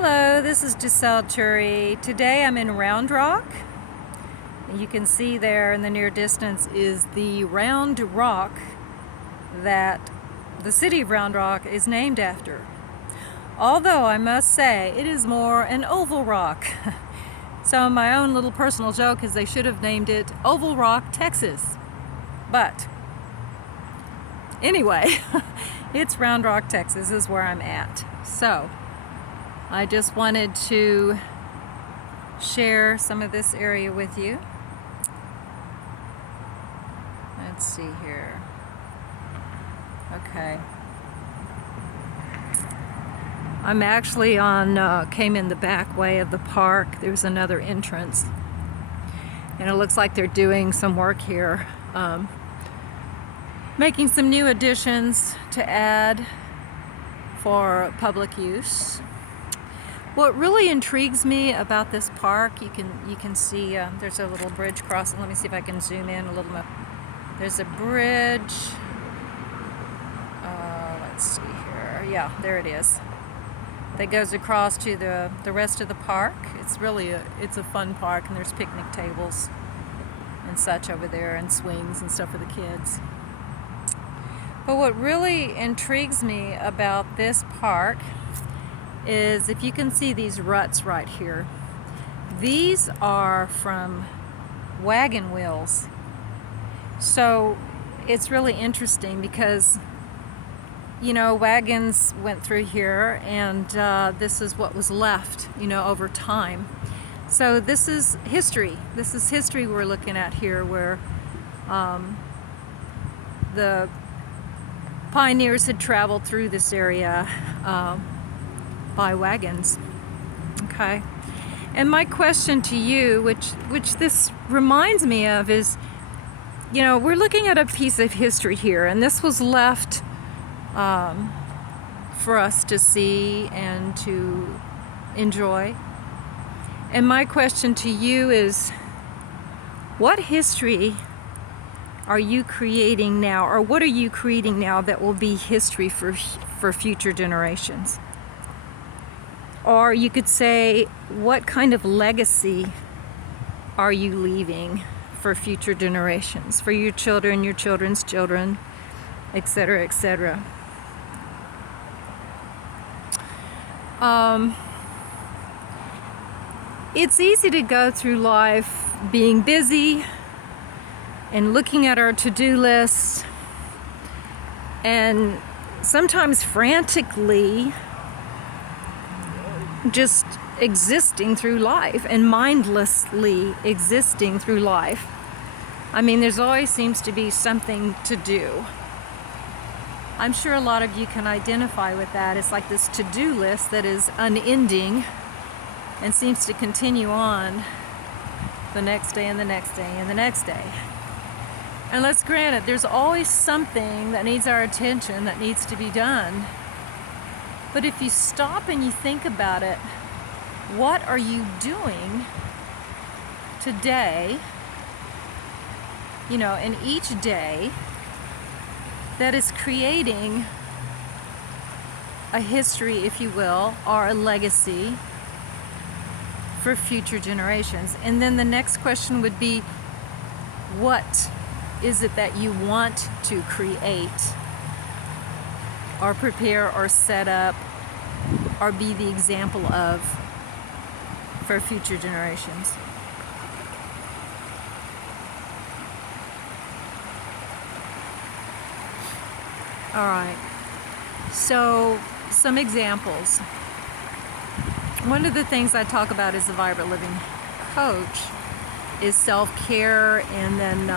Hello, this is Ultreya. Today I'm in Round Rock. You can see there in the near distance is the round rock that the city of Round Rock is named after. Although I must say it is more an oval rock. So my own little personal joke is they should have named it Oval Rock, Texas. But anyway, it's Round Rock, Texas is where I'm at. So I just wanted to share some of this area with you. Let's see here. Okay. I'm actually came in the back way of the park. There's another entrance. And it looks like they're doing some work here. Making some new additions to add for public use. What really intrigues me about this park, you can see there's a little bridge crossing. Let me see if I can zoom in a little more. There's a bridge. Let's see here. Yeah, there it is. That goes across to the rest of the park. It's really it's a fun park, and there's picnic tables and such over there, and swings and stuff for the kids. But what really intrigues me about this park is if you can see these ruts right here. These are from Wagon Wheels. So it's really interesting because, you know, wagons went through here, and this is what was left, you know, over time. So this is history. This is history we're looking at here, where the pioneers had traveled through this area by wagons. Okay. And my question to you, which this reminds me of, is, you know, we're looking at a piece of history here, and this was left for us to see and to enjoy. And my question to you is, what history are you creating now, or what are you creating now that will be history for future generations? Or you could say, what kind of legacy are you leaving for future generations, for your children, your children's children, etc., etc. It's easy to go through life being busy and looking at our to-do lists, and sometimes frantically just existing through life and mindlessly existing through life. I mean, there's always seems to be something to do. I'm sure a lot of you can identify with that. It's like this to-do list that is unending and seems to continue on the next day and the next day and the next day. And let's grant it, there's always something that needs our attention, that needs to be done. But if you stop and you think about it, what are you doing today, you know, in each day that is creating a history, if you will, or a legacy for future generations? And then the next question would be, what is it that you want to create or prepare or set up or be the example of for future generations? All right, so some examples. One of the things I talk about as a Vibrant Living coach is self-care, and then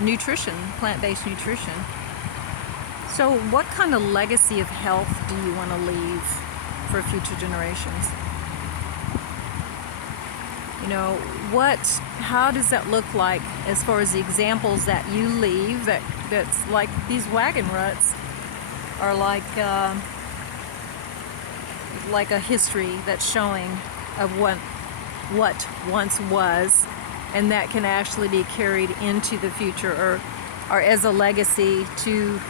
nutrition, plant-based nutrition. So what kind of legacy of health do you want to leave for future generations? You know, how does that look like as far as the examples that you leave, that's like these wagon ruts are like a history that's showing of what once was, and that can actually be carried into the future, or as a legacy to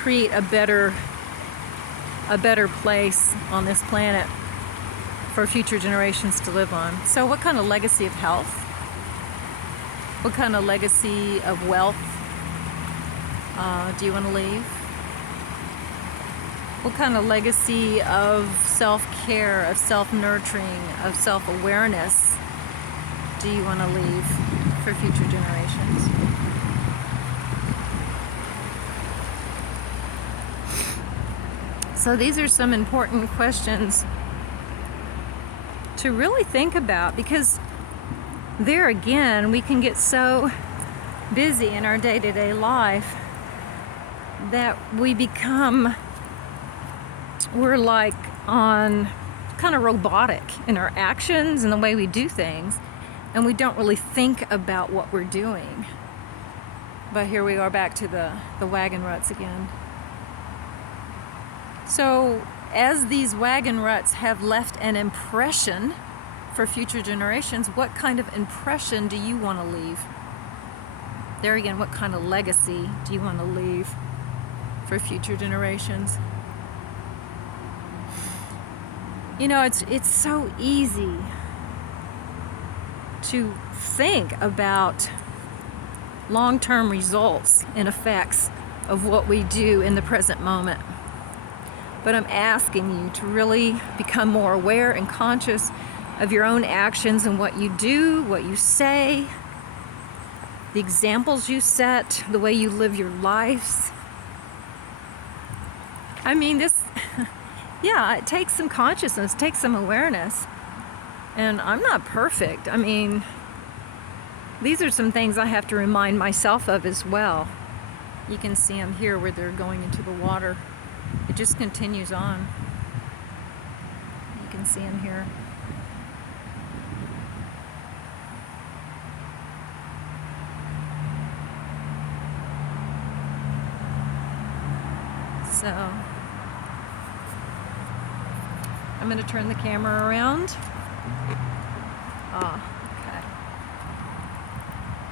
create a better place on this planet for future generations to live on. So what kind of legacy of health? What kind of legacy of wealth do you want to leave? What kind of legacy of self-care, of self-nurturing, of self-awareness do you want to leave for future generations? So these are some important questions to really think about, because there again, we can get so busy in our day-to-day life that we're like on kind of robotic in our actions and the way we do things, and we don't really think about what we're doing. But here we are back to the wagon ruts again. So as these wagon ruts have left an impression for future generations, what kind of impression do you want to leave? There again, what kind of legacy do you want to leave for future generations? You know, it's so easy to think about long-term results and effects of what we do in the present moment. But I'm asking you to really become more aware and conscious of your own actions and what you do, what you say, the examples you set, the way you live your lives. I mean, yeah, it takes some consciousness, it takes some awareness. And I'm not perfect. I mean, these are some things I have to remind myself of as well. You can see them here where they're going into the water. It just continues on. You can see them here. So I'm going to turn the camera around. Okay.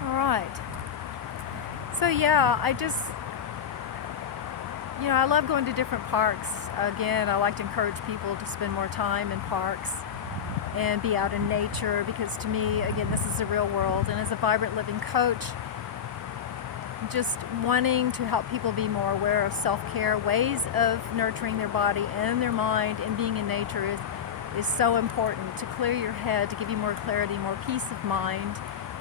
All right. So yeah, I love going to different parks. Again, I like to encourage people to spend more time in parks and be out in nature, because to me, again, this is the real world. And as a vibrant living coach, just wanting to help people be more aware of self-care, ways of nurturing their body and their mind, and being in nature is so important to clear your head, to give you more clarity, more peace of mind,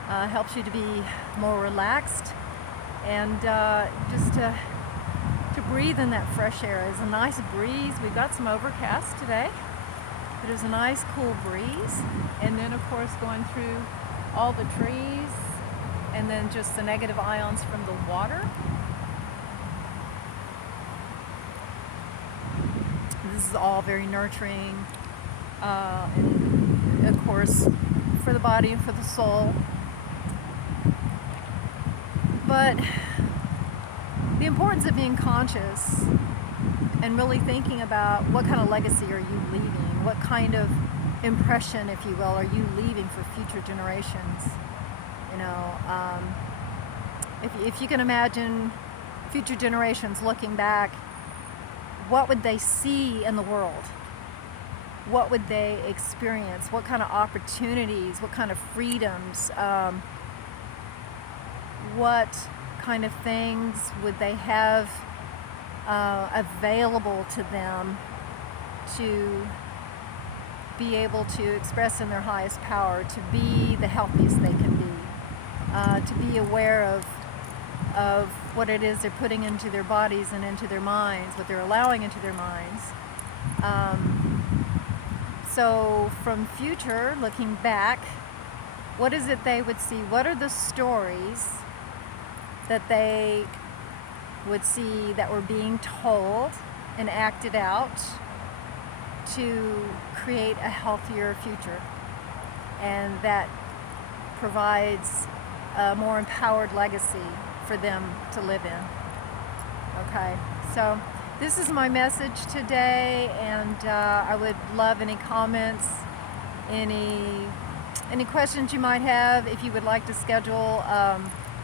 helps you to be more relaxed, and just to breathe in that fresh air. It's a nice breeze. We've got some overcast today, but it was a nice cool breeze. And then of course going through all the trees, and then just the negative ions from the water. This is all very nurturing, and of course for the body and for the soul. But the importance of being conscious and really thinking about what kind of legacy are you leaving, what kind of impression, if you will, are you leaving for future generations. You know, if you can imagine future generations looking back, what would they see in the world? What would they experience? What kind of opportunities? What kind of freedoms? What kind of things would they have available to them to be able to express in their highest power, to be the healthiest they can be, to be aware of what it is they're putting into their bodies and into their minds, what they're allowing into their minds. So from future, looking back, what is it they would see? What are the stories that they would see that were being told and acted out to create a healthier future, and that provides a more empowered legacy for them to live in? Okay, so this is my message today, and I would love any comments, any questions you might have. If you would like to schedule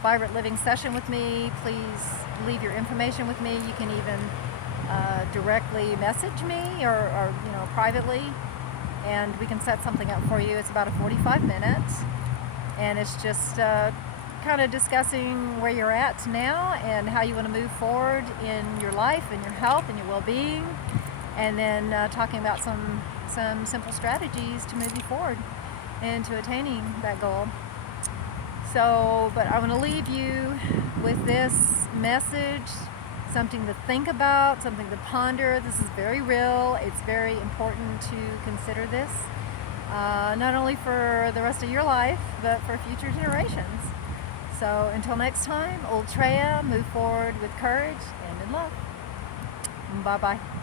vibrant living session with me, please leave your information with me. You can even directly message me or privately, and we can set something up for you. It's about a 45 minutes, and it's just kind of discussing where you're at now and how you want to move forward in your life and your health and your well-being, and then talking about some simple strategies to move you forward into attaining that goal. So, but I want to leave you with this message, something to think about, something to ponder. This is very real. It's very important to consider this, not only for the rest of your life, but for future generations. So until next time, Ultreya, move forward with courage and in love. Bye-bye.